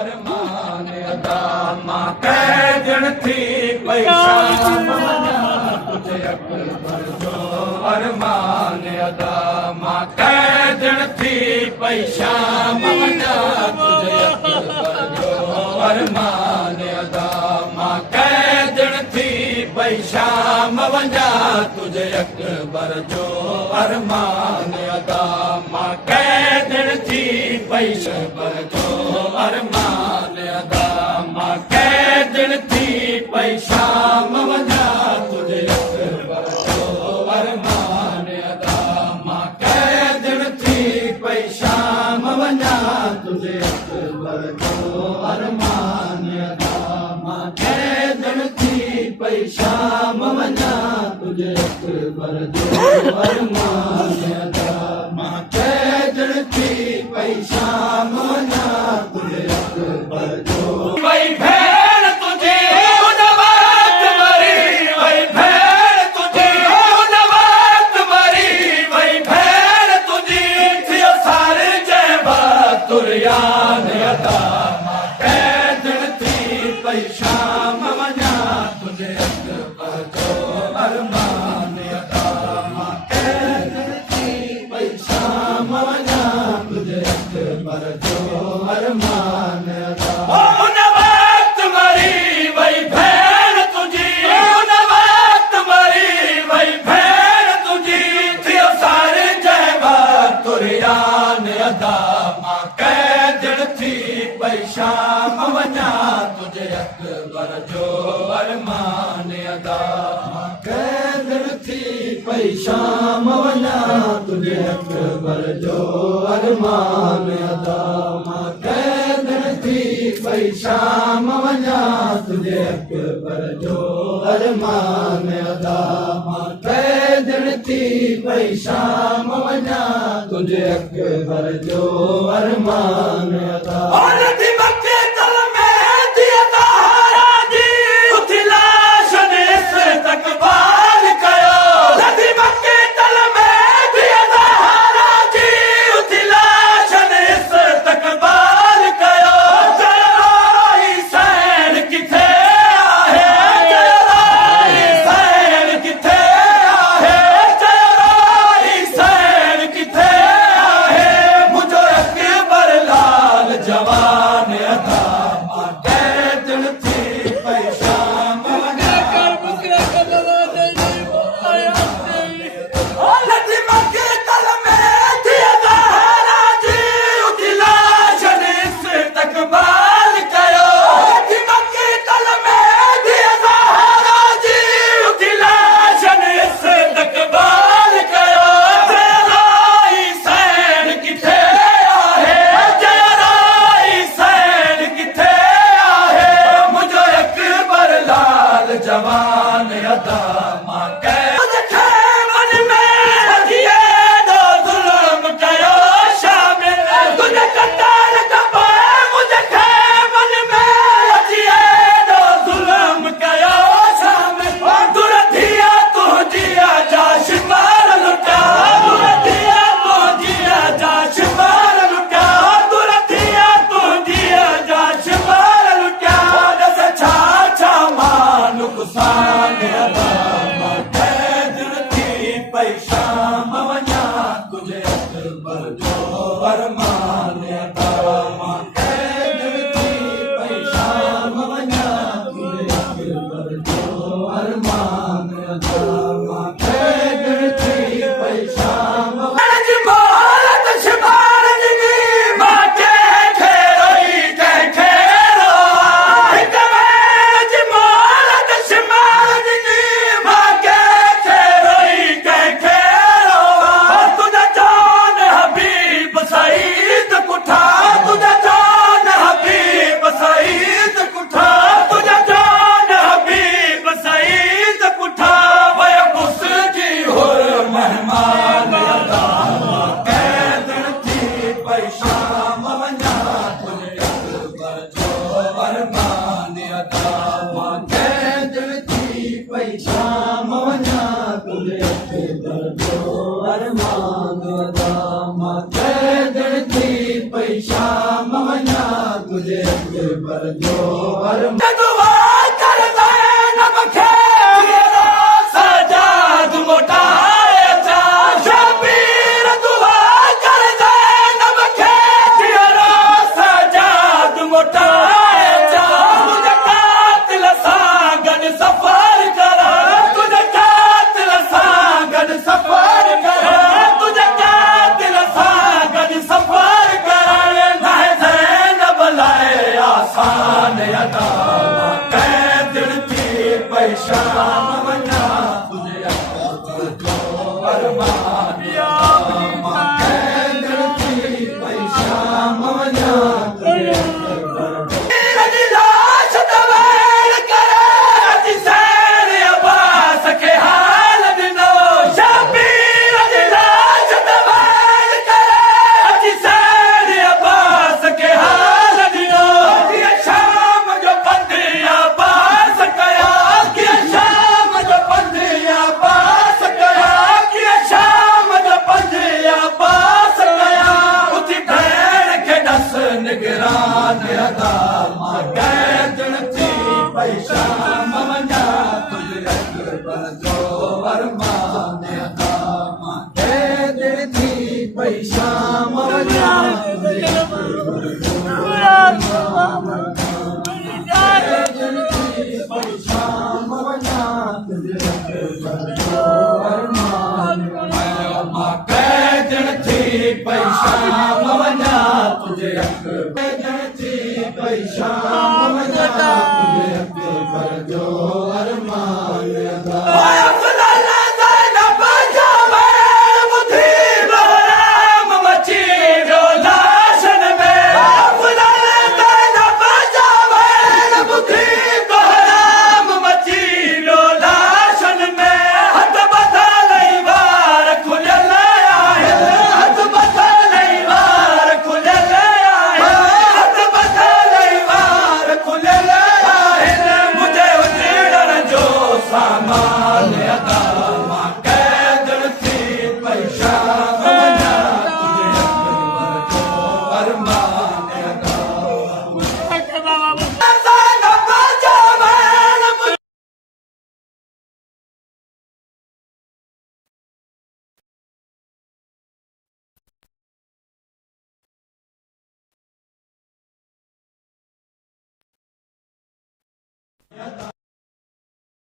अरमान अदा मां कैदण थी पैशाम वञा तुझे अकबर जो अरमान अदा मां कैदण थी पैशाम वञा तुझे अकबर जो अरमान अदा मां कैदण थी पैशाम वञा तुझे अकबर जो अरमान अदा मां कैदण थी पैशाम जो अरमान अदा मां कैदण थी पैशाम वञा तुझे अकबर जो अरमान अदा मां कैदण थी पैशाम वञा तुझे अकबर जो अरमान अदा मां कैदण थी पैशाम वञा तुझे अकबर जो अरमान अदा मां कैदण थी पैशाम वञा तुझे अकबर जो वही भेण तुझे उन वक्त मरी वही भेण तुझे उन वक्त मरी वही भेण तुझी थी सारे जैबा तुरयान अदा मां कैदण थी पैशाम वञा तुझे अकबर जो अरमान अदा मां कैदण थी पैशाम वञा तुझे अकबर जो अरमान अदा उन वक्त मरी वही भेण तुझी उन वक्त मरी वही भेण तुझी थी सारे जैबा तुरयान अदा मां कैदण थी पैशाम वञा तुझे अकबर जो अरमान अदा मां कैदण थी पैशाम वञा तुझे अकबर जो अरमान अदा मां कैदण थी पैशाम वञा तुझे अकबर जो अरमान अदा मां कैदण थी पैशाम वञा तुझे अकबर जो अरमान अदा जवान अदा मां कैदण मन में हथिये दो जुल्म कयो शामिल तुझे कतार कपा मुझे मन में हथिये दो जुल्म कयो शामिल दुरधिया तू जिया जाश मार लुटा दुरधिया तू जिया जाश मार लुटा दुरधिया तू जिया जाश मार लुटा दस छा छा मान नुकसान अदा मां कैदण थी पैशाम वञा तुझे अकबर जो अरमान अदा मां कैदण थी पैशाम वञा तुझे अकबर जो अरमान अदा मां कैदण थी पैशाम पैशाम वञा तुझे अकबर जो अरमान अदा मां कैदण थी पैशाम वञा तुझे अकबर जो अरमान अदा मां कैदण थी शाम वञा तुझे पर जो अरमान शाम वञा तुझे पर जो अरमान दिल थी पई शाम वञा तुझे शाम वञा तुझे पर जो अरमान दिल थी पई शाम वञा तुझे पर जो दिल थी पई शाम वञा तुझे पर जो अरमान दिल थी पई शाम वञा तुझे पई शाम वञा तुझे पर जो अरमान